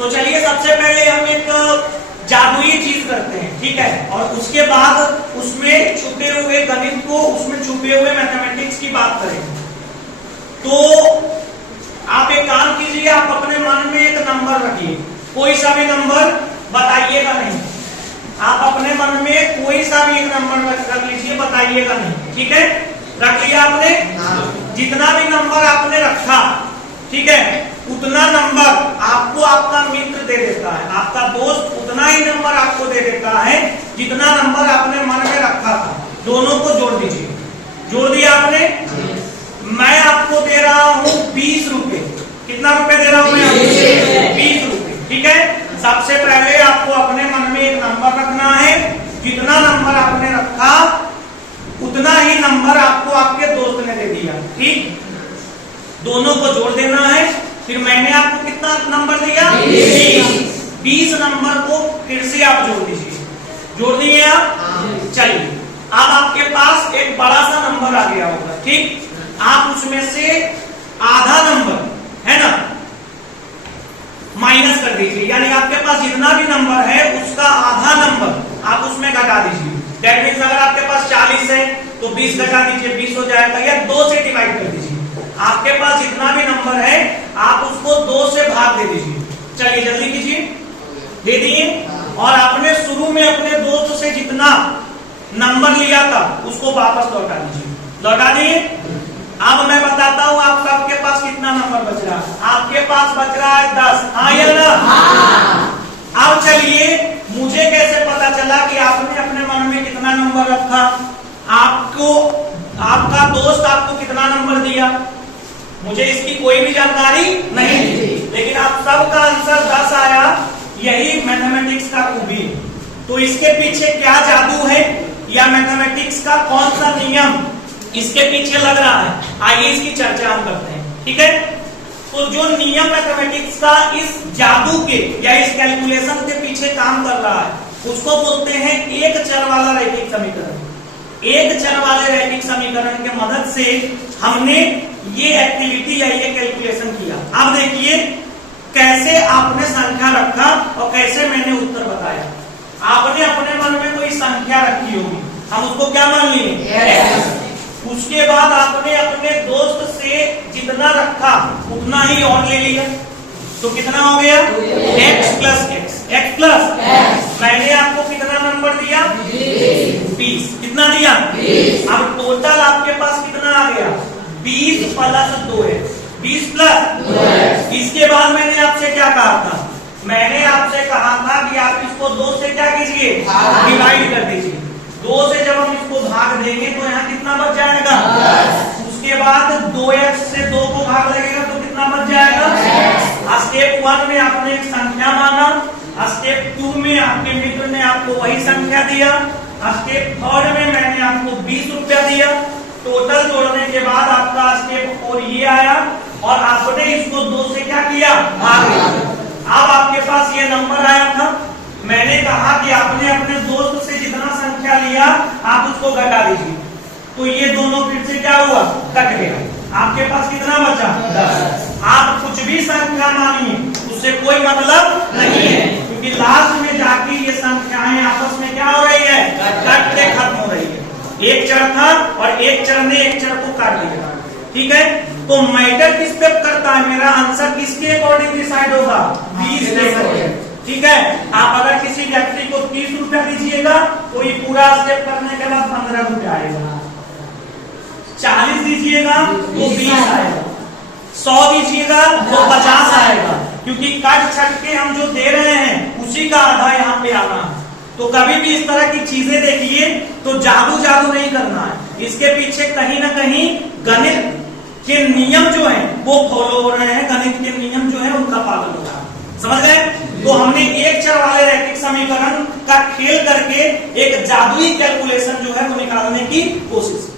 तो चलिए सबसे पहले हम एक जादुई चीज करते हैं, ठीक है, और उसके बाद उसमें छुपे हुए गणित को, उसमें छुपे हुए मैथमेटिक्स की बात करेंगे। तो आप एक काम कीजिए, आप अपने मन में एक नंबर रखिए, कोई सा भी नंबर, बताइएगा नहीं। आप अपने मन में कोई सा भी एक नंबर रख लीजिए, बताइएगा नहीं, ठीक है। रख लिया आपने? जितना भी नंबर आपने रखा, ठीक है, उतना नंबर आपको आपका मित्र दे देता है, आपका दोस्त उतना ही नंबर आपको दे देता है जितना नंबर आपने मन में रखा था। दोनों को जोड़ दीजिए। जोड़ दिया आपने? मैं आपको दे रहा हूं 20 रुपए। कितना रुपए दे रहा हूं मैं आपको? 20 रुपए, ठीक है। सबसे पहले आपको अपने मन में एक नंबर रखना है, जितना नंबर आपने रखा उतना ही नंबर आपको आपके दोस्त ने दे दिया, ठीक। दोनों को जोड़ देना है। फिर मैंने आपको कितना नंबर दिया? 20 नंबर को फिर से आप जोड़ दीजिए। जोड़ दिए आप? चलिए, अब आपके पास एक बड़ा सा नंबर आ गया होगा, ठीक। आप उसमें से आधा नंबर है ना माइनस कर दीजिए, यानी आपके पास जितना भी नंबर है उसका आधा नंबर आप उसमें घटा दीजिए। दैट मीन्स अगर आपके पास 40 है तो 20 घटा दीजिए, 20 हो जाएगा, या 2 से डिवाइड कर दीजिए। आपके पास जितना भी नंबर है आप उसको 2 से भाग दे दीजिए। चलिए जल्दी कीजिए। दे दिए। और आपने शुरू में अपने दोस्त से जितना नंबर लिया था उसको वापस लौटा दीजिए। लौटा दिए। अब मैं बताता हूं आप सबके पास कितना नंबर बच रहा है। आपके पास बच रहा है 10, हाँ या ना? अब चलिए, मुझे कैसे पता चला कि आपने अपने मन में कितना नंबर रखा? आपको आपका दोस्त आपको कितना नंबर दिया, मुझे इसकी कोई भी जानकारी नहीं थी, लेकिन आप सबका आंसर 10 आया। यही मैथमेटिक्स का खूबी। तो इसके पीछे क्या जादू है, या मैथमेटिक्स का कौन सा नियम इसके पीछे लग रहा है, आइए इसकी चर्चा हम करते हैं, ठीक है। तो जो नियम मैथमेटिक्स का इस जादू के या इस कैलकुलेशन के पीछे काम कर रहा है उसको बोलते हैं एक चर वाला रैखिक समीकरण। एक चर वाले रैखिक समीकरण के मदद से हमने ये एक्टिविटी या ये कैलकुलेशन किया। अब देखिए कैसे आपने संख्या रखा और कैसे मैंने उत्तर बताया। आपने अपने मन में कोई संख्या रखी होगी, हम उसको क्या मान लिए? उसके बाद आपने अपने दोस्त से जितना रखा उतना ही और ले लिया, तो कितना हो गया? x plus x, x plus मैंने आपको कितना नंबर दिया? 20। कितना दिया? 20। अब टोटल आपके पास कितना आ गया? 20 प्लस 2x, 20 प्लस 2x। इसके बाद मैंने आपसे क्या कहा था? मैंने आपसे कहा था कि आप इसको 2 से क्या कीजिए? डिवाइड कर दीजिए। 2 से जब हम इसको भाग देंगे तो यहाँ कितना बच जाएगा? उसके बाद 2x से 2 को भाग लगेगा तो कितना बच जाएगा? स्टेप 1 में आपने एक संख्या माना, स्टेप 2 में आपके मित्र ने आपको वही संख्या दिया, स्टेप 3 में मैंने आपको 20 रुपया दिया। टोटल जोड़ने के बाद आपका स्टेप 4 ये आया और आपने इसको 2 से क्या किया? भाग दिया। अब आपके पास ये नंबर आया था। मैंने कहा कि आपने अपने दोस्त से जितना संख्या लिया आप उसको घटा दीजिए, तो ये दोनों फिर से क्या हुआ? कट गया। आपके पास कितना बचा? 10। आप कुछ भी संख्या मानिए उससे कोई मतलब नहीं है, क्योंकि लास्ट में जाके ये संख्याएं आपस में क्या हो रही है? कट के खत्म हो रही है। एक चर था और एक चर ने एक चर को काट दिया, ठीक है। तो मैटर किस पे करता है? मेरा आंसर किसके अकॉर्डिंग डिसाइड होगा? 20 के अकॉर्डिंग, ठीक है। आप अगर किसी व्यक्ति को 30 रुपया दीजिएगा तो ये पूरा स्टेप करने के बाद 15 रुपया आएगा। 40 दीजिएगा तो 20 आएगा, 100 दीजिएगा तो 50 आएगा, क्योंकि कट छट के हम जो दे रहे हैं उसी का आधा यहाँ पे आना है। तो कभी भी इस तरह की चीजें देखिए तो जादू नहीं करना है, इसके पीछे कहीं ना कहीं गणित के नियम जो है वो फॉलो हो रहे हैं, गणित के नियम जो है उनका पालन हो रहा है। समझ गए? तो हमने एक चर वाले रैखिक समीकरण का खेल करके एक जादुई कैलकुलेशन जो है वो निकालने की कोशिश की।